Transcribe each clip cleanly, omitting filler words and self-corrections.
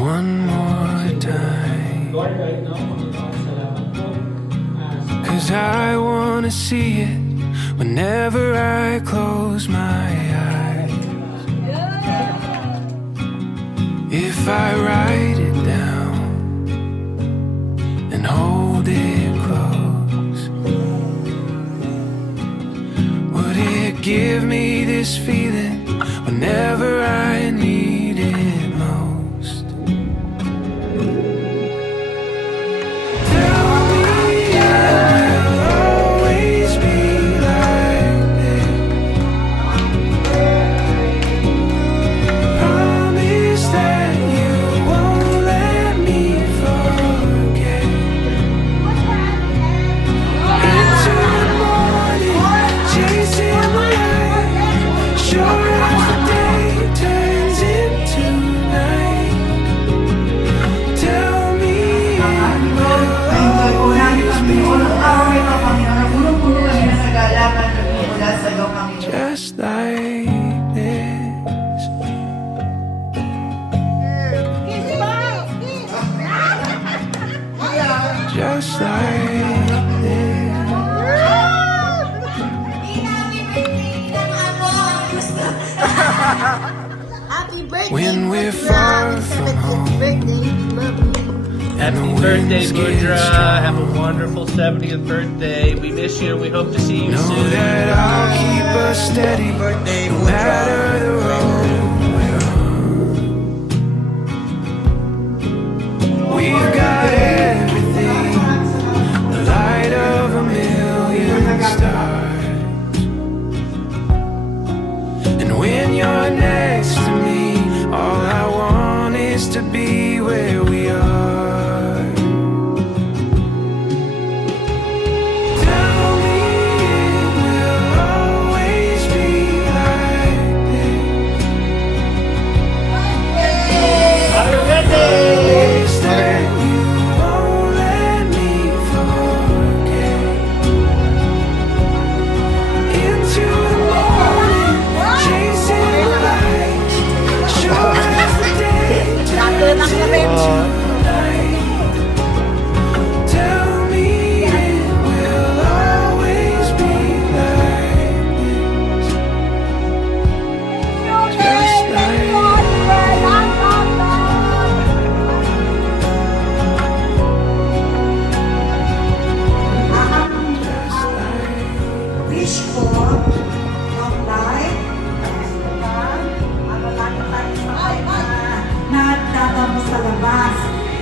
one more time, 'cause I wanna see it whenever I close my eyes. If I write it down and hold it close, would it give me this feeling whenever I need it most? Tell me it will always be like this. Promise that you won't let me forget. Into the morning, chasing the light, sure as the day turns into night. Tell me it will always be just like this. Just like this. Happy birthday! When we're far from home, Happy birthday, Mudra. Have a wonderful 70th birthday. We miss you. We hope to see you know soon. that I'll keep us steady no matter the road we're on. We've got everything, the light of a million stars. And when you're next to me, all I want is to be where we are. Tell me it will always be like this. Promise that you won't let me forget. Into the morning, chasing the light, sure as the day turns into night. Tell me it will always be like this. Just like Wish ko, long life, kalusugan, lagi tayo sa nagdadamo sa labas.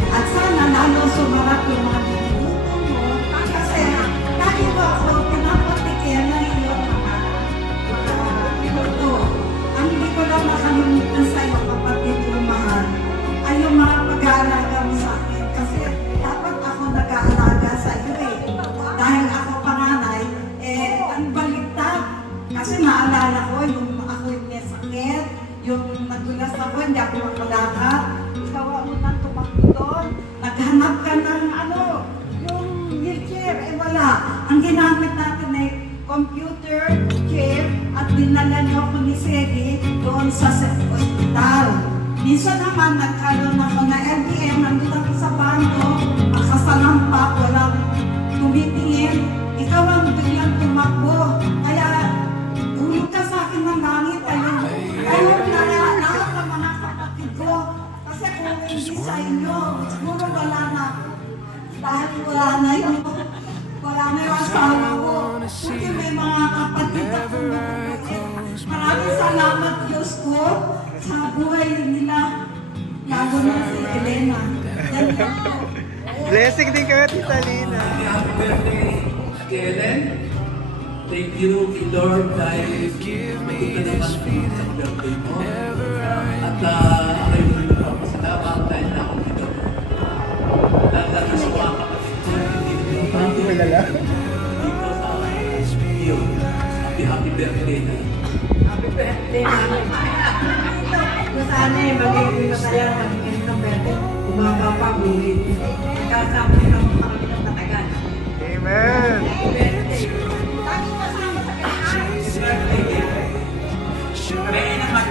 At sana lalo sumarap yung mga niluto mo. Kasi lagi mo ako pinapatikin na iyong mga niluto. Ang hindi ko lang makalimutan sa iyo, kapatid yung mahal, ay yung mga pag-aalaga mo sa akin. Kasi dapat ako nag-aalaga sa iyo eh. Dahil ako panganay, ang baliktad. Kasi naalala ko, yung ako yung may sakit, yung nadulas ako, hindi ako makalakad. Ikaw ang unang tumakbo doon. Naghanap ka ng yung wheelchair, wala. Ang ginamit natin ay computer, chair, at dinala niyo ako ni Sedi doon sa ospital. Minsan naman, nagkaroon ako na LBM, nandun ako sa bando, makasalampak, walang tumitingin. Ikaw ang biglang tumakbo. Kaya, hulog ka sa akin ng langit. Ayun na lahat ng mga kapatid ko. Kasi kung hindi sa inyo, siguro wala na. Dahil wala na yung asawa ko. Kasi may mga kapatid ako. Maraming salamat Diyos ko sa buhay nila. Lalo na si Elena. Blessing din kayo, Tita Lina. Happy birthday, Kellen. Thank you, Lord, dahil punta naman sa birthday mo. At ako'y magpapasalamat dahil na ako dito. Dahil na sa mga kapatid ko, hindi mo dito sa iyo. Happy birthday na. Happy birthday namin. Sana magiging masaya magiging ng birthday. Umaga pa, bulit. Kasama ng mga matagal. Amen. Happy birthday. Lagi kasama sa kanya. May naman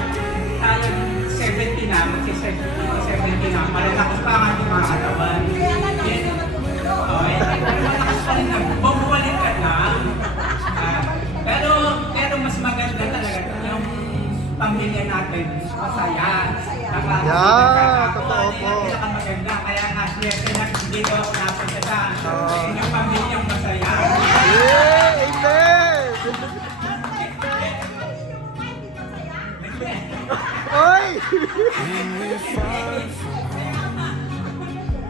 tayo 70 na, magsi-70 Malalakas pa ang ating mga katawan. Malakas pa rin na. Bumalik ka lang. Pero mas maganda talaga yung pamilya natin masaya. Yeah, totoo po. Yan ang maganda. Kaya nga swerte na dito ako napunta sa inyong pamilyang masaya. Yeah, amen! Oy! When we're far from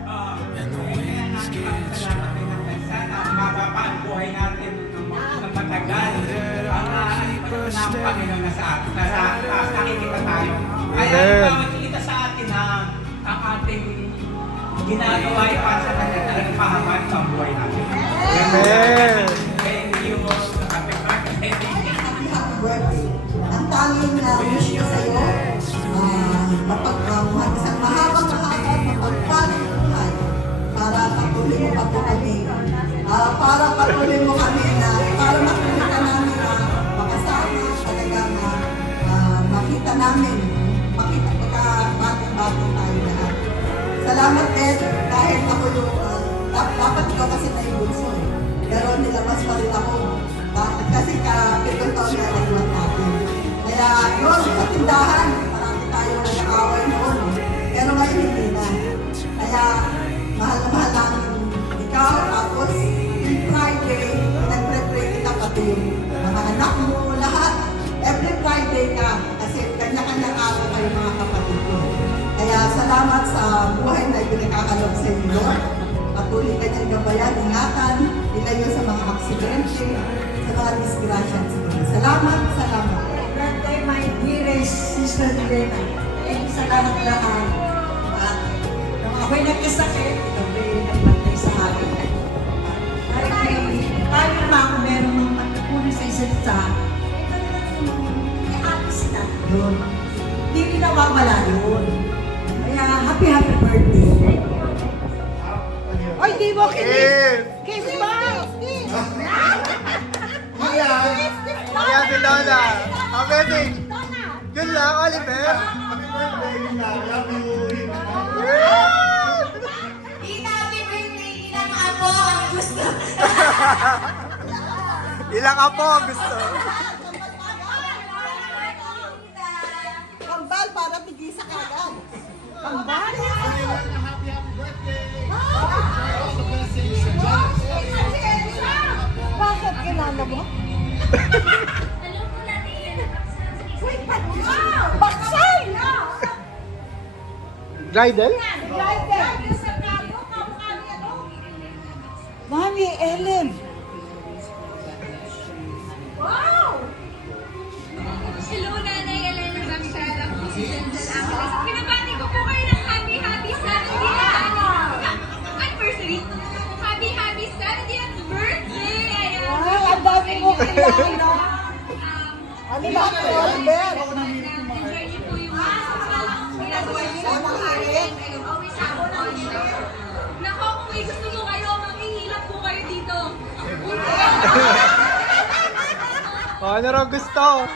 home and the winds get strong. Sana mababa ang buhay natin ng matagal. Ang Panginoon na sa atin. Nakikita tayo. Kaya ikaw makikita sa atin na ang ating ginagawa ay para sa kanya talagang mahabaan sa buhay natin. Amen! Thank you. Happy birthday. birthday. Ang tanging wish ko sa iyo, isang mahabang mapagpaling buhay para patuloy mo pa po kami. Para patuloy mo kami na, para makita namin na makasama talagang makita namin, makita pagka-batang tayo lahat. Salamat din dahil ako yung, dapat ikaw kasi na yung bunso. Pero nilabas pa rin ako. Kasi ka-pitong taon na nagwan natin. Kaya yun, sa tindahan, marami tayo nag-away noon. Pero ngayon hindi na. Kaya mahal na mahal namin ikaw. Tapos yung Friday, nagpre-pray kita pati yung mga anak mo, lahat. Every Friday ka. Kasi kanya-kanyang araw kayo mga kapatid ko. Kaya salamat sa buhay na pinakakalob sa inyo, Lord. Patuloy ka niyang gabayan, ingatan, ilayo sa mga aksidente, sa mga disgrasya. Salamat, salamat. Birthday, my dearest sister Lena. Thank you sa lahat-lahat. At nung ako'y nagkasakit, ikaw ba'y nagbantay sa akin. Dahil tayo na ako meron ng pagkakunin sa isa't isa, may atis na yun. Hindi rin nawawala yun. Kaya happy birthday. Ay, di mo kinis! Kiss mo! Kaya si Donna. Amazing! Yun lang, Oliver. Happy birthday, love you. Happy birthday, ilang apo ang gusto. Ilang apo ang gusto. Kambal para tigisa ka agad. Kambal? Bakit kilala mo? Alam ko natin. Wait, baksay! Bridal? Mami, Ellen. Wow! Hello, Nanay Elena Baksara po si Denzel Angeles. Pinabati ko po kayo ng happy 70th anniversary. Happy 70th birthday! Ayan. Ay, ang dami mo kilala. Ano ba ito, Oliver? Enjoy niyo po yung ginagawa niyo sa mga always have fun. Nako, kung may gusto mo kayo, maghihilap po kayo dito. Ano raw gusto?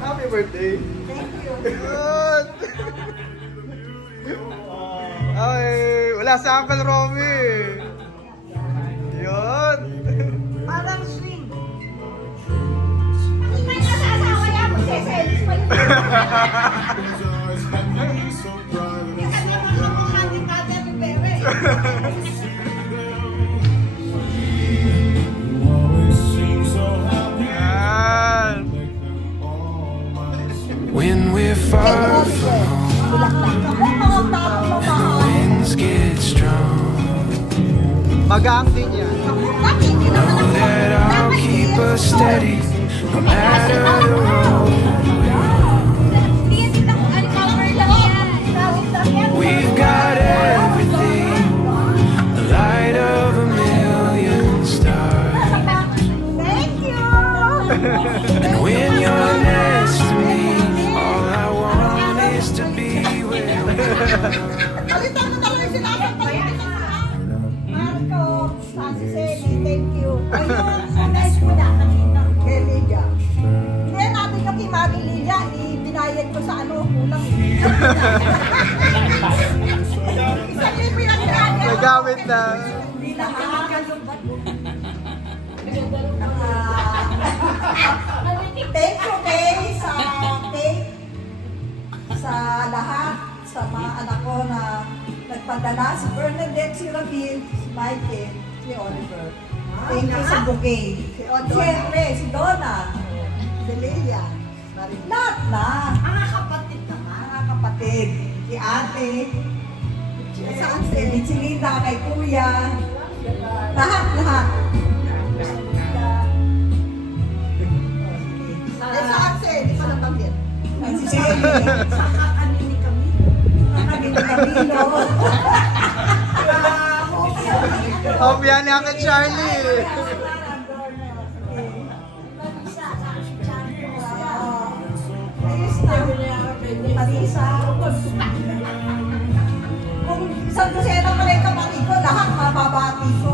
Happy birthday. Thank you. Good. Ay, wala sa Uncle Romy. Yun. Parang swing. May nasasawa niya, magseselis pa yun. Kasi makamuha ni Kate Rivera. Yan. When we're far from home and the winds get strong. Magaang din yan. Know that I'll keep us steady no matter the road we're on. We've got everything, the light of a million stars. Thank you! And when you're next to me, all I want is to be where we are. Alitan mo talaga sinabi. libo sa ano, kulang eh. Isang libo yung kanya. Nagamit na. Hindi lahat. Thank you, Kay, sa cake, sa lahat, sa mga anak ko na nagpadala, si Bernadette, si Rabin, si Michael, si Oliver. Thank you sa bouquet. Siyempre, si Donna, si Leia, lahat na. Mga kapatid naman. Mga kapatid. Si ate, saan si Linda, kay kuya, lahat. Saan si? Hindi ko nabanggit. Si Shelly. Sa kakanini kami. Kakanini kami, no? Hopya ni Uncle Charlie. Marisa. Kung isang dosena pala yung kapatid ko, lahat mababati ko.